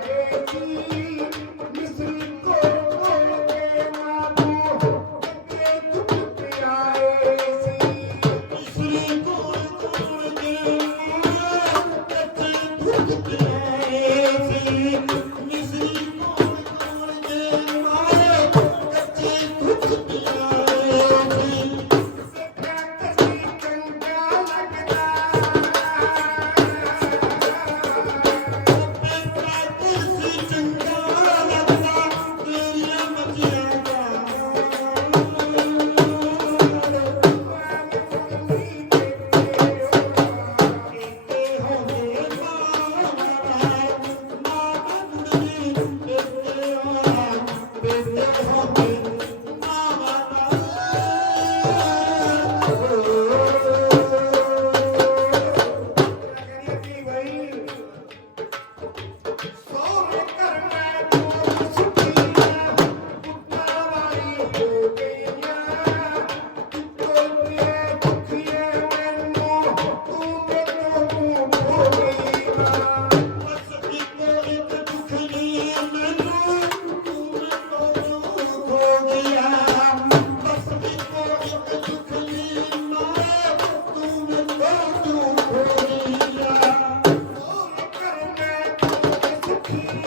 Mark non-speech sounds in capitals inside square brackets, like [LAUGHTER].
Yeah. [LAUGHS] Thank mm -hmm. you.